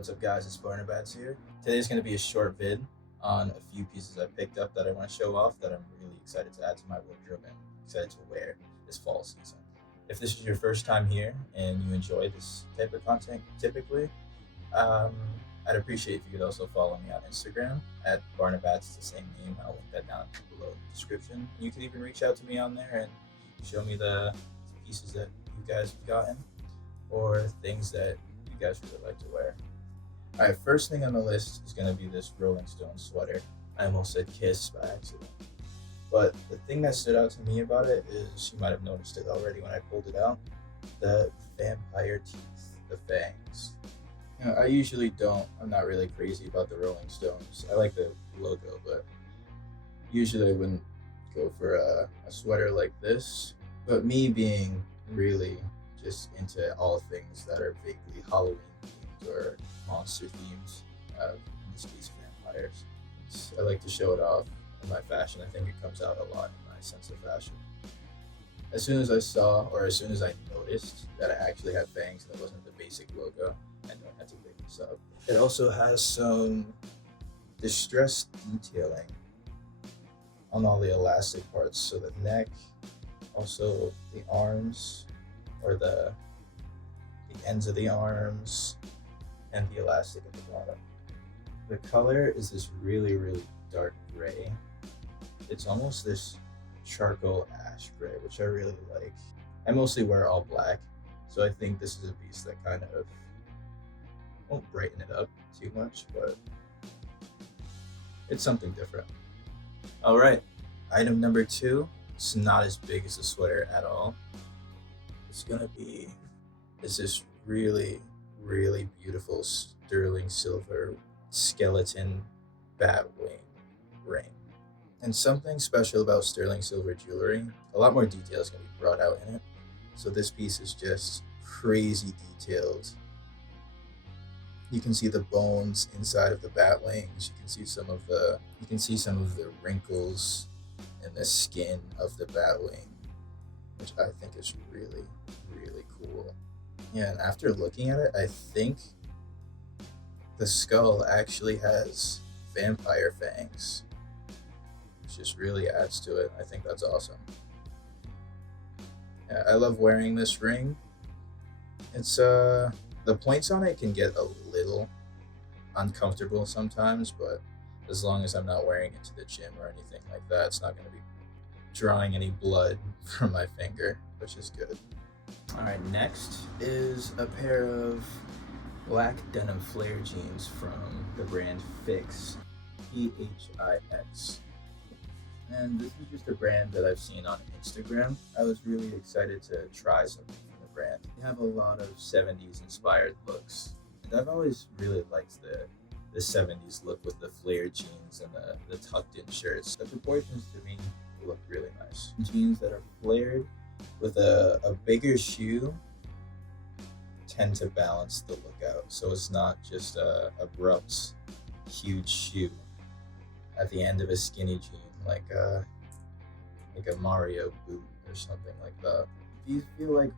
What's up guys, it's Barnabats here. Today's going to be a short vid on a few pieces I picked up that I want to show off that I'm really excited to add to my wardrobe and excited to wear this fall season. If this is your first time here and you enjoy this type of content typically, um, I'd appreciate if you could also follow me on Instagram at Barnabats, it's the same name. I'll link that down below in the description. You can even reach out to me on there and show me the pieces that you guys have gotten or things that you guys really like to wear. All right, first thing on the list is going to be this Rolling Stone sweater. I almost said Kiss by accident. But the thing that stood out to me about it is, you might have noticed it already when I pulled it out, the vampire teeth, the fangs. I'm not really crazy about the Rolling Stones. I like the logo, but usually I wouldn't go for a sweater like this. But me being really just into all things that are vaguely Halloween themed or monster themed, in this case vampires. I like to show it off in my fashion. I think it comes out a lot in my sense of fashion. As soon as I noticed that it actually had fangs and it wasn't the basic logo, I knew I had to pick this up. It also has some distressed detailing on all the elastic parts. So the neck, also the arms, or the ends of the arms, and the elastic at the bottom. The color is this really, really dark gray. It's almost this charcoal ash gray, which I really like. I mostly wear all black, so I think this is a piece that kind of won't brighten it up too much, but it's something different. All right, item number 2. It's not as big as a sweater at all. It's this really, really beautiful sterling silver skeleton bat wing ring. And something special about sterling silver jewelry, a lot more detail is going to be brought out in it. So this piece is just crazy detailed. You can see the bones inside of the bat wings. You can see some of the wrinkles in the skin of the bat wing, which I think is really, really cool. Yeah, and after looking at it, I think the skull actually has vampire fangs, which just really adds to it. I think that's awesome. Yeah, I love wearing this ring. It's the points on it can get a little uncomfortable sometimes, but as long as I'm not wearing it to the gym or anything like that, it's not going to be drawing any blood from my finger, which is good. All right, next is a pair of black denim flare jeans from the brand Fix, Phix. And this is just a brand that I've seen on Instagram. I was really excited to try something from the brand. They have a lot of 70s inspired looks, and I've always really liked the 70s look with the flare jeans and the tucked in shirts. The proportions to me look really nice. Jeans that are flared with a bigger shoe tend to balance the look out, so it's not just a abrupt huge shoe at the end of a skinny jean like a Mario boot or something like that. These feel like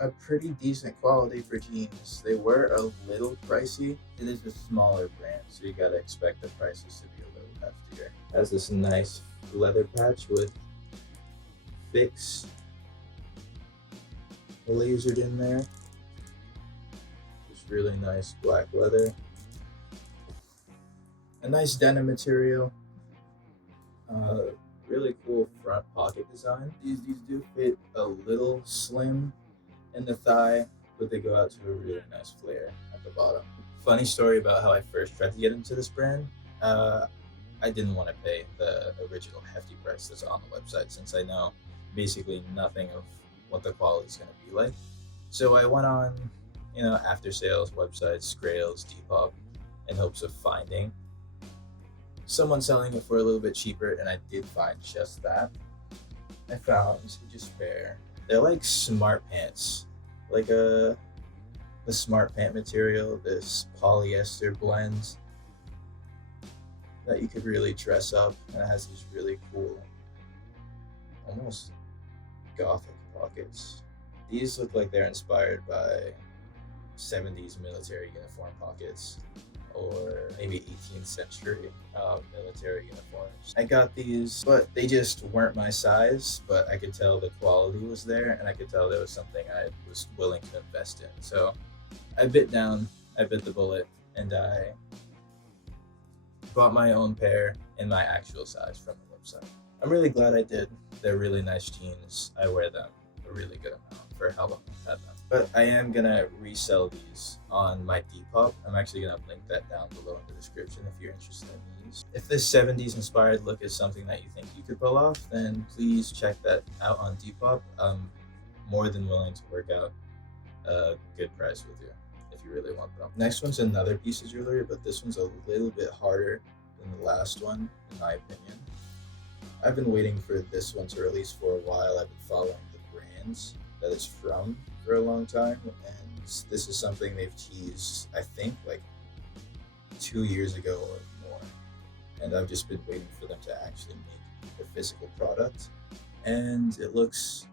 a pretty decent quality for jeans. They were a little pricey. It is a smaller brand, so you gotta expect the prices to be a little heftier. It has this nice leather patch with Fix lasered in there. Just really nice black leather. A nice denim material. Really cool front pocket design. These do fit a little slim in the thigh, but they go out to a really nice flare at the bottom. Funny story about how I first tried to get into this brand. I didn't want to pay the original hefty price that's on the website, since I know basically nothing of what the quality is going to be like. So I went on, after sales websites, Grails, Depop, in hopes of finding someone selling it for a little bit cheaper, and I did find just that. I found just pair. They're like smart pants, like the smart pant material, this polyester blend that you could really dress up, and it has these really cool, almost gothic pockets. These look like they're inspired by 70s military uniform pockets, or maybe 18th century military uniforms. I got these, but they just weren't my size, but I could tell the quality was there, and I could tell there was something I was willing to invest in. So I bit the bullet, and I bought my own pair in my actual size from the website. I'm really glad I did. They're really nice jeans. I wear them a really good amount for how long I've had them. But I am gonna resell these on my Depop. I'm actually gonna link that down below in the description if you're interested in these. If this 70s inspired look is something that you think you could pull off, then please check that out on Depop. I'm more than willing to work out a good price with you if you really want them. Next one's another piece of jewelry, but this one's a little bit harder than the last one, in my opinion. I've been waiting for this one to release for a while. I've been following the brands that it's from for a long time, and this is something they've teased, I think, like 2 years ago or more, and I've just been waiting for them to actually make the physical product, and it looks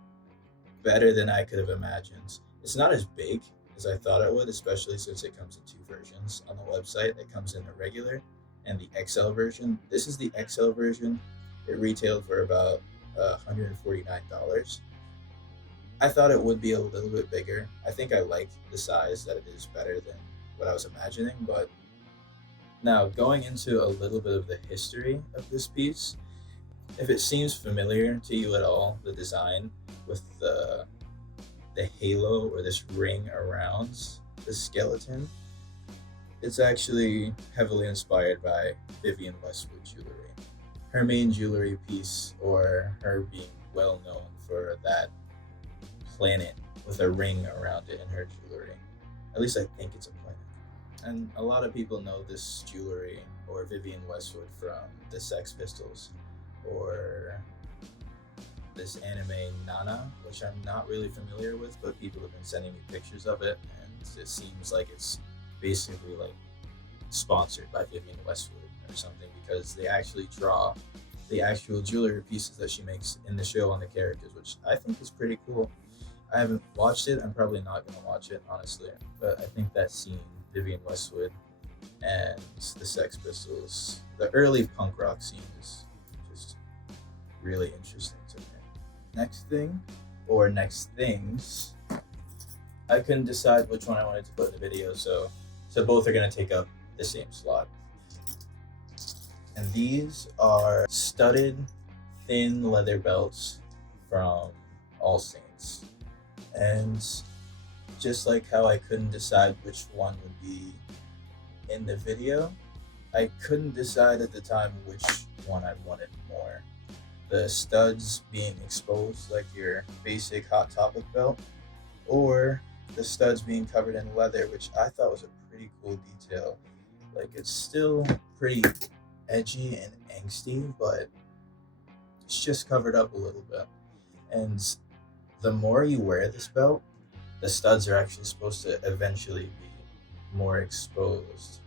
better than I could have imagined. It's not as big as I thought it would, especially since it comes in two versions on the website. It comes in the regular and the XL version. This is the XL version. It retailed for about $149. I thought it would be a little bit bigger. I think I like the size that it is better than what I was imagining. But now, going into a little bit of the history of this piece, if it seems familiar to you at all, the design with the halo or this ring around the skeleton, it's actually heavily inspired by Vivienne Westwood jewelry. Her main jewelry piece, or her being well known for that planet with a ring around it in her jewelry. At least I think it's a planet. And a lot of people know this jewelry or Vivienne Westwood from the Sex Pistols, or this anime Nana, which I'm not really familiar with, but people have been sending me pictures of it, and it seems like it's basically like sponsored by Vivienne Westwood or something, because they actually draw the actual jewelry pieces that she makes in the show on the characters, which I think is pretty cool. I haven't watched it. I'm probably not going to watch it, honestly, but I think that scene, Vivienne Westwood and the Sex Pistols, the early punk rock scene, is just really interesting to me. Next thing, or next things, I couldn't decide which one I wanted to put in the video, so both are going to take up the same slot. And these are studded thin leather belts from All Saints. And just like how I couldn't decide which one would be in the video, I couldn't decide at the time which one I wanted more. The studs being exposed like your basic Hot Topic belt, or the studs being covered in leather, which I thought was a pretty cool detail. Like, it's still pretty edgy and angsty, but it's just covered up a little bit. And the more you wear this belt, the studs are actually supposed to eventually be more exposed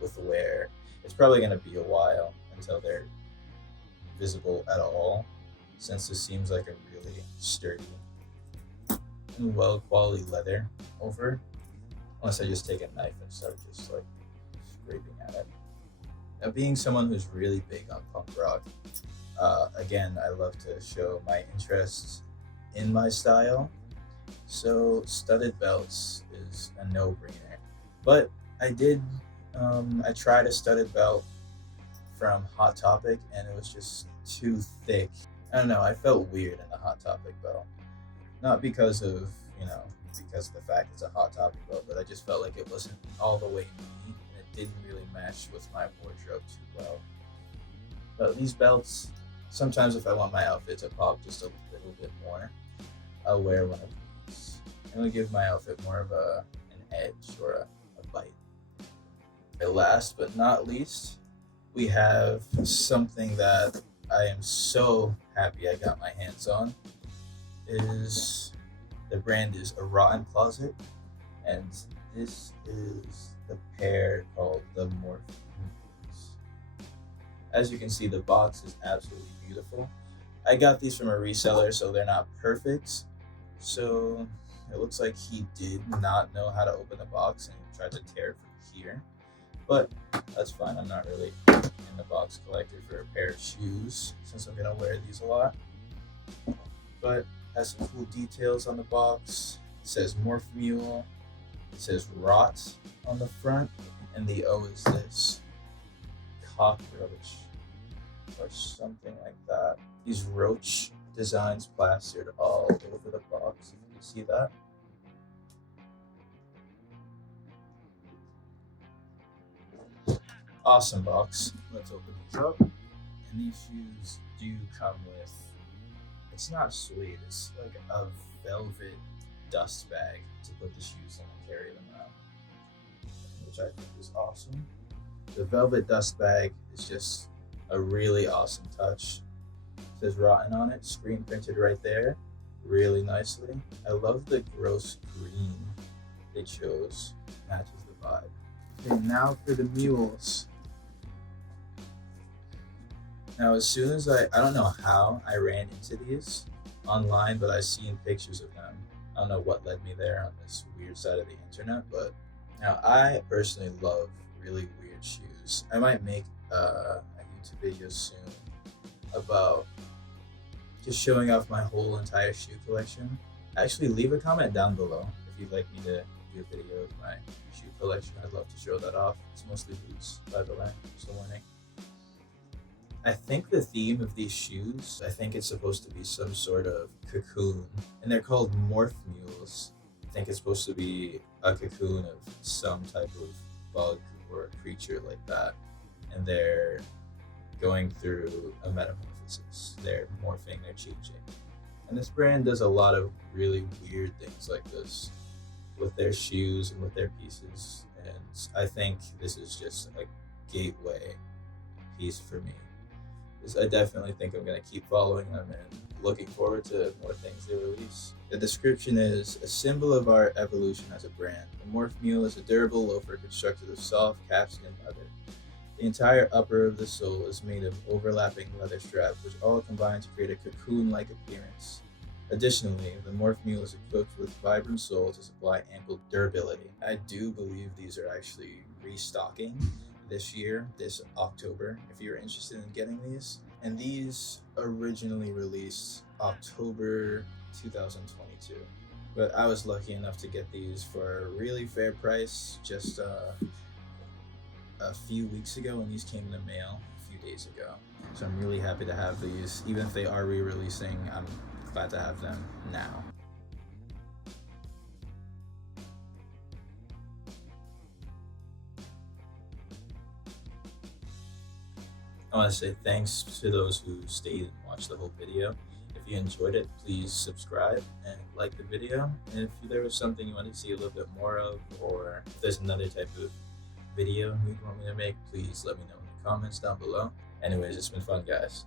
with wear. It's probably going to be a while until they're visible at all, since this seems like a really sturdy and well quality leather over, unless I just take a knife and start just like scraping at it. Now, being someone who's really big on punk rock, again, I love to show my interests in my style, so studded belts is a no-brainer. But I tried a studded belt from Hot Topic, and it was just too thick. I don't know, I felt weird in the Hot Topic belt. Not because of the fact it's a Hot Topic belt, but I just felt like it wasn't all the way me, and it didn't really match with my wardrobe too well. But these belts, sometimes if I want my outfit to pop just a little bit more, I'll wear one of these. It'll give my outfit more of an edge or a bite. And last but not least, we have something that I am so happy I got my hands on. The brand is A Rotten Closet, and this is the pair called the Morph Mules. As you can see, the box is absolutely beautiful. I got these from a reseller, so they're not perfect. So It looks like he did not know how to open the box and he tried to tear it from here. But that's fine. I'm not really in the box collector for a pair of shoes since I'm gonna wear these a lot. But has some cool details on the box. It says Morph Mule. It says Rot on the front, and the O is this cockroach or something like that. These roach designs plastered all over the box. If you can see that. Awesome box. Let's open these up. And these shoes do come with, it's not suede, it's like a velvet dust bag to put the shoes in and carry them around, which I think is awesome. The velvet dust bag is just a really awesome touch. It says Rotten on it, screen printed right there, really nicely. I love the gross green they chose, matches the vibe. Okay, now for the mules. Now, as soon as I don't know how I ran into these online, but I seen pictures of them. I don't know what led me there on this weird side of the internet, but now I personally love really weird shoes. I might make a YouTube video soon about just showing off my whole entire shoe collection. Actually, leave a comment down below if you'd like me to do a video of my shoe collection. I'd love to show that off. It's mostly boots, by the way, just a warning. I think the theme of these shoes, I think it's supposed to be some sort of cocoon, and they're called Morph Mules. I think it's supposed to be a cocoon of some type of bug or creature like that, and they're going through a metamorphosis. They're morphing, they're changing. And this brand does a lot of really weird things like this with their shoes and with their pieces, and I think this is just a gateway piece for me. I definitely think I'm going to keep following them and looking forward to more things they release. The description is a symbol of our evolution as a brand. The Morph Mule is a durable loafer constructed of soft calfskin leather. The entire upper of the sole is made of overlapping leather straps, which all combine to create a cocoon-like appearance. Additionally, the Morph Mule is equipped with vibrant sole to supply ample durability. I do believe these are actually restocking this year, this October, if you're interested in getting these. And these originally released October 2022. But I was lucky enough to get these for a really fair price just a few weeks ago, and these came in the mail a few days ago. So I'm really happy to have these. Even if they are re-releasing, I'm glad to have them now. I want to say thanks to those who stayed and watched the whole video. If you enjoyed it, please subscribe and like the video. And if there was something you wanted to see a little bit more of, or if there's another type of video you'd want me to make, please let me know in the comments down below. Anyways, it's been fun, guys.